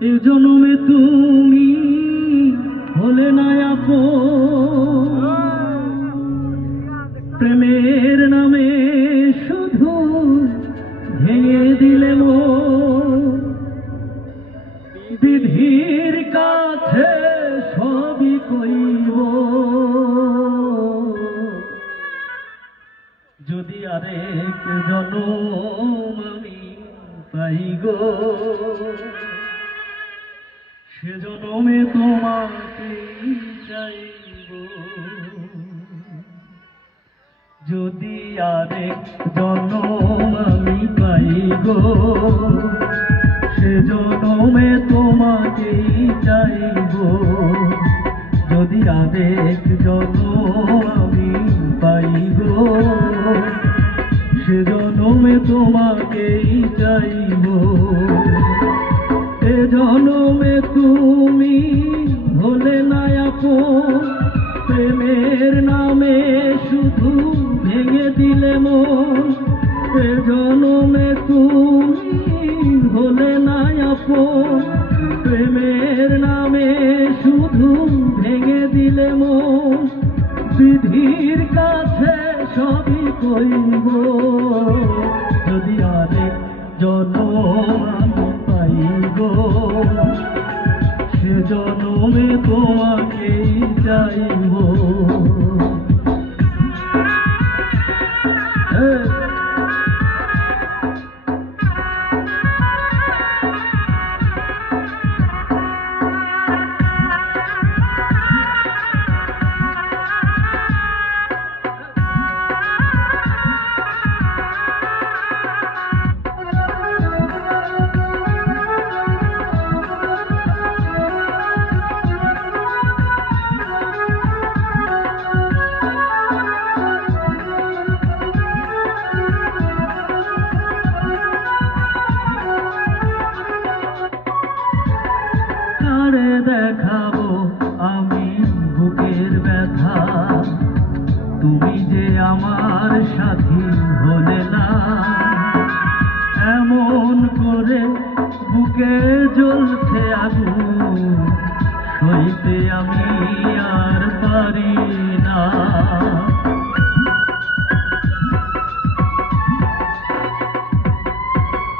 এ জনমে তুমি হলে না আপন, প্রেমের নামে শুধু ভেঙে দিলে মন। বিধির কাছে সবই কইব, যদি আরেক জনম আমি পাই গো, সে জনমে তোমাকে চাইব। যদি আরেক জনম আমি পাই গো, সে জনমে তোমাকেই চাইব। যদি আরেক জনম আমি পাই গো, সে জনমে তোমাকেই চাইব। এ জনমে তুমি হলে না আপন, প্রেমের নামে শুধু ভেঙে দিলে মন। এ জনমে তুমি হলে না আপন, প্রেমের নামে শুধু ভেঙে দিলে মন। বিধির কাছে সবই কইব, যদি আরেক জনম আমি পাই গো, সে জনমে তোমাকেই চাইব। দেখাবো আমি বুকের ব্যথা, তুমি যে আমার সাথী হলে না। এমন করে বুকে জ্বলছে আগুন, সইতে আমি আর পারি না।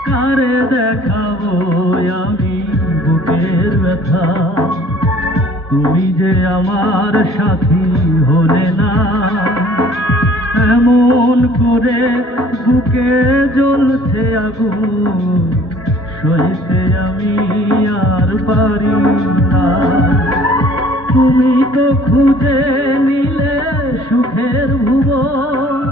কারে দেখাবো আমি বুকের ব্যথা, তুমি যে আমার সাথী হলে না। এমন করে বুকে জ্বলছে আগুন, সইতে আমি আর পারি না। তুমি তো খুঁজে নিলে সুখের ভুবন,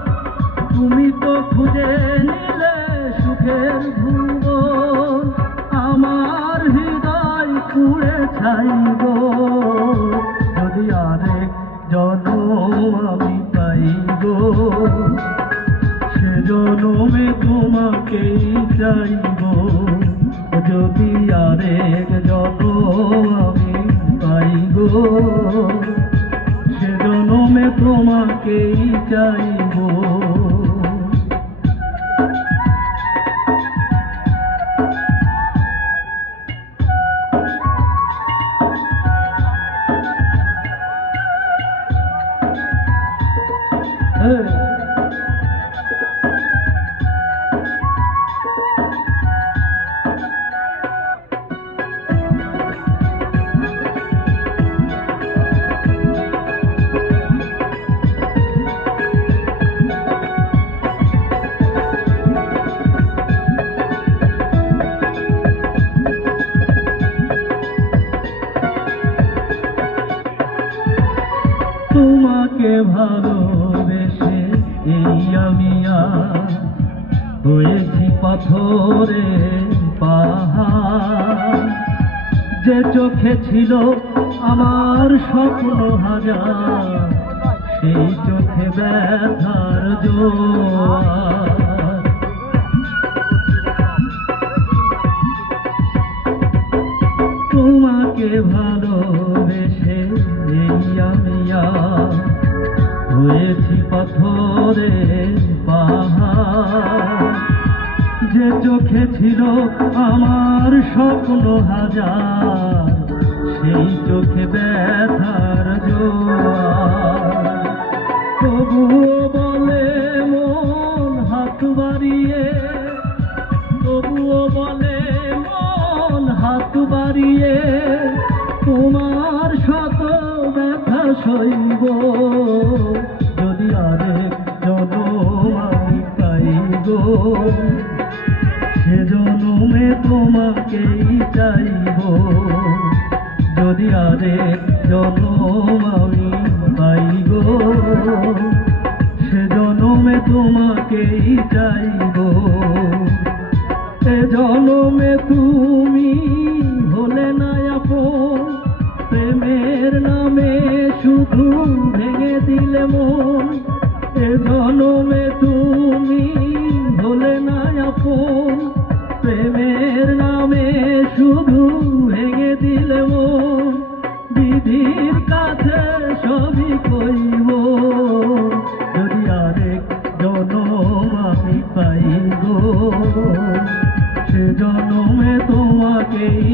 তুমি তো খুঁজে নিলে সুখের ভুবন। আমার হৃদয় পুড়ে ছাইব, যদি আরেক জনম আমি পাই গো, সে জনমে তোমাকেই চাইব। যদি আরেক জনম আমি পাই গো, সে জনমে তোমাকেই চাইব। তোমাকে ভালোবেসে এই আমি হয়েছি পাথরে পাহাড়। যে চোখে ছিল আমার স্বপ্ন হাজার, সেই চোখে ব্যথার জোয়ার। তোমাকে ভালোবেসে এই আমি হয়েছি পাথরে পাহাড়। যে চোখে ছিল আমার স্বপ্ন হাজার, সেই চোখে ব্যথার জোয়ার। তবুও বলে মন হাত বাড়িয়ে, তবুও বলে মন হাত বাড়িয়ে, তোমার শত ব্যথা সইব, যদি আরেক জনম আমি পাইব, সে জনমে তোমাকেই চাইব, যদি আরেক জনম আমি পাইব, সে জনমে তোমাকেই চাইব। এ জনমে তুমি হলে না আপন, প্রেমের নামে শুধু ভেঙে দিলে মন। এ জনমে তুমি হলে না আপন, প্রেমের নামে শুধু ভেঙে দিলে মন। বিধির কাছে সবই কইব, যদি আরেক জনম আমি পাইব, সে জনমে তোমাকেই